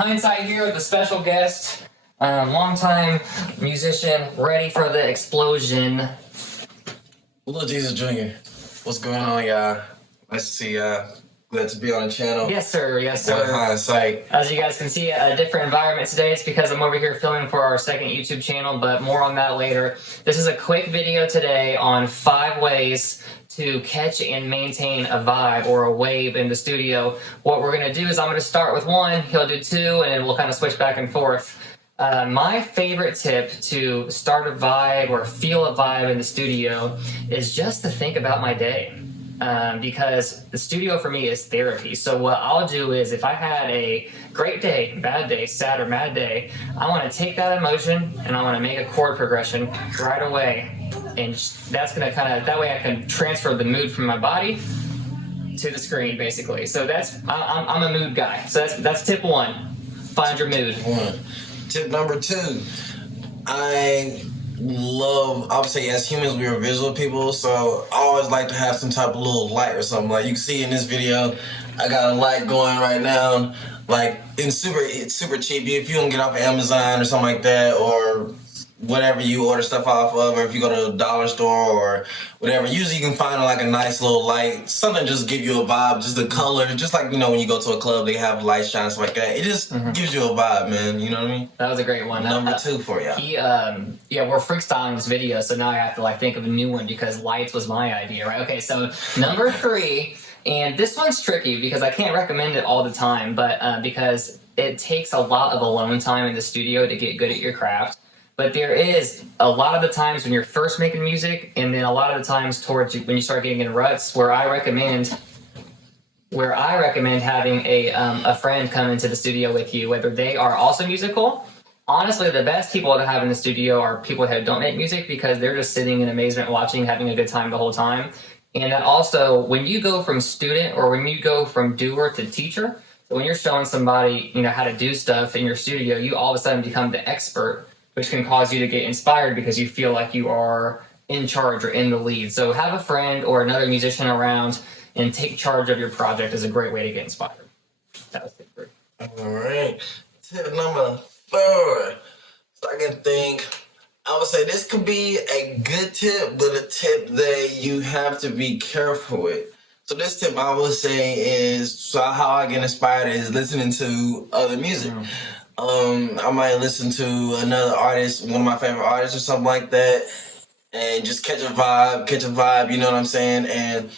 Hynesite here with a special guest, longtime musician, ready for the explosion. Lil Jezuz Jr. What's going on, y'all? Nice to see y'all. Glad to be on the channel. Yes, sir. Yes, sir. Hynesite. As you guys can see, a different environment today. It's because I'm over here filming for our second YouTube channel, but more on that later. This is a quick video today on 5 ways to catch and maintain a vibe or a wave in the studio. What we're going to do is I'm going to start with 1, he'll do 2, and then we'll kind of switch back and forth. My favorite tip to start a vibe or feel a vibe in the studio is just to think about my day. Because the studio for me is therapy. So what I'll do is if I had a great day, bad day, sad or mad day, I want to take that emotion and I want to make a chord progression right away. And that's going to that way I can transfer the mood from my body to the screen basically. So I'm a mood guy. So that's tip 1. Find your mood. Tip number 2. I would say as humans we are visual people, so I always like to have some type of little light or something. Like you can see in this video, I got a light going right now. Like it's super cheap. If you can get off of Amazon or something like that, or whatever you order stuff off of, or if you go to a dollar store or whatever, usually you can find like a nice little light, something just give you a vibe, just the color, just like, you know, when you go to a club, they have light shines like that. It just gives you a vibe, man. You know what I mean? That was a great one. Number 2 for you. We're freestyling this video, so now I have to like think of a new one because lights was my idea, right? Okay, so number 3, and this one's tricky because I can't recommend it all the time, but because it takes a lot of alone time in the studio to get good at your craft. But there is a lot of the times when you're first making music, and then a lot of the times towards when you start getting in ruts, where I recommend having a friend come into the studio with you, whether they are also musical. Honestly, the best people to have in the studio are people that don't make music because they're just sitting in amazement, watching, having a good time the whole time. And that also, when you go from student or when you go from doer to teacher, so when you're showing somebody, you know, how to do stuff in your studio, you all of a sudden become the expert, which can cause you to get inspired because you feel like you are in charge or in the lead. So have a friend or another musician around and take charge of your project is a great way to get inspired. That was tip 3. All right. Tip number 4. So I can think, I would say this could be a good tip, but a tip that you have to be careful with. So this tip I would say is, how I get inspired is listening to other music. I might listen to another artist, one of my favorite artists or something like that, and just catch a vibe, you know what I'm saying? And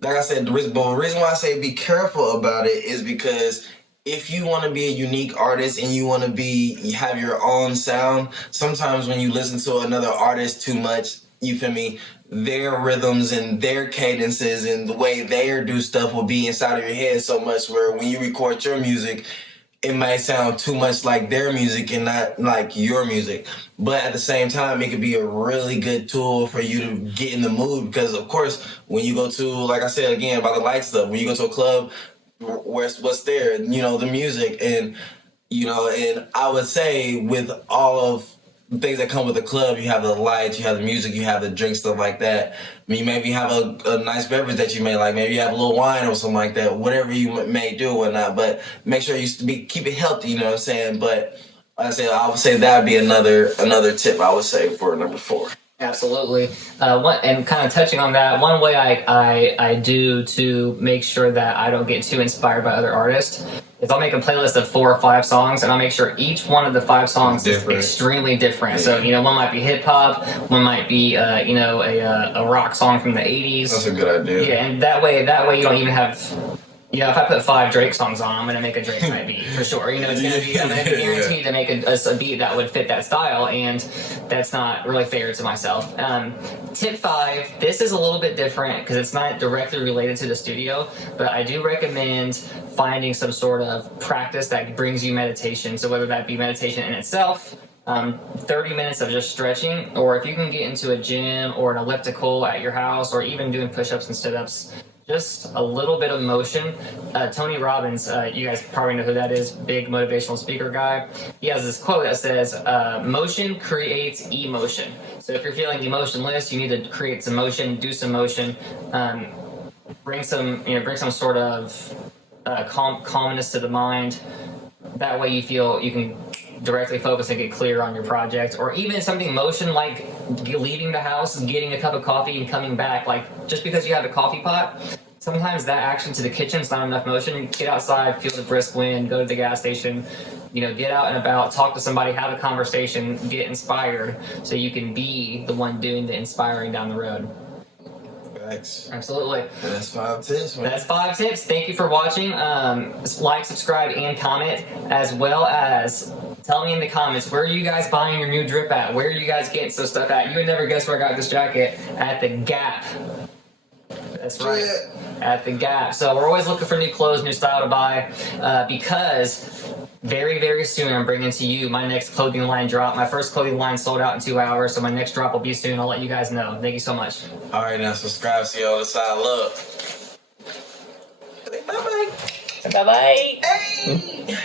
like I said, the reason why I say be careful about it is because if you want to be a unique artist and you want to have your own sound, sometimes when you listen to another artist too much, you feel me, their rhythms and their cadences and the way they do stuff will be inside of your head so much where when you record your music, it might sound too much like their music and not like your music. But at the same time, it could be a really good tool for you to get in the mood because, of course, when you go to, like I said again, about the light stuff, when you go to a club, what's there? You know, the music. And, you know, and I would say with all of the things that come with the club, you have the lights, you have the music, you have the drinks, stuff like that. I mean, maybe you have a nice beverage that you may like. Maybe you have a little wine or something like that. Whatever you may do or whatnot. But make sure you keep it healthy. You know what I'm saying? But I would say that would be another tip I would say for number 4. Absolutely. And kind of touching on that, one way I do to make sure that I don't get too inspired by other artists is I'll make a playlist of 4 or 5 songs, and I'll make sure each one of the 5 songs is extremely different. So, you know, one might be hip hop, one might be, a rock song from the 80s. That's a good idea. Yeah, and that way you don't even have. You know, if I put 5 Drake songs on, I'm going to make a Drake type beat for sure. You know, it's going to be, I'm going to be guaranteed to make a beat that would fit that style, and that's not really fair to myself. Tip 5, this is a little bit different because it's not directly related to the studio, but I do recommend finding some sort of practice that brings you meditation. So whether that be meditation in itself, 30 minutes of just stretching, or if you can get into a gym or an elliptical at your house, or even doing push-ups and sit-ups, just a little bit of motion. Tony Robbins, you guys probably know who that is, big motivational speaker guy. He has this quote that says, motion creates emotion. So if you're feeling emotionless, you need to create some motion, do some motion, bring some sort of calmness to the mind. That way you feel you can directly focus and get clear on your project, or even something motion like leaving the house, getting a cup of coffee and coming back. Like just because you have a coffee pot, sometimes that action to the kitchen is not enough motion. Get outside, feel the brisk wind, go to the gas station, get out and about, talk to somebody, have a conversation, get inspired so you can be the one doing the inspiring down the road. Thanks. Absolutely. That's 5 tips, man. That's 5 tips. Thank you for watching. Like, subscribe, and comment, as well as tell me in the comments, where are you guys buying your new drip at? Where are you guys getting some stuff at? You would never guess where I got this jacket. At the Gap. That's right. At the Gap. So we're always looking for new clothes, new style to buy, because very, very soon I'm bringing to you my next clothing line drop. My first clothing line sold out in 2 hours, so my next drop will be soon. I'll let you guys know. Thank you so much. All right, now subscribe. See you on the side. Love. Bye-bye. Bye-bye. Hey!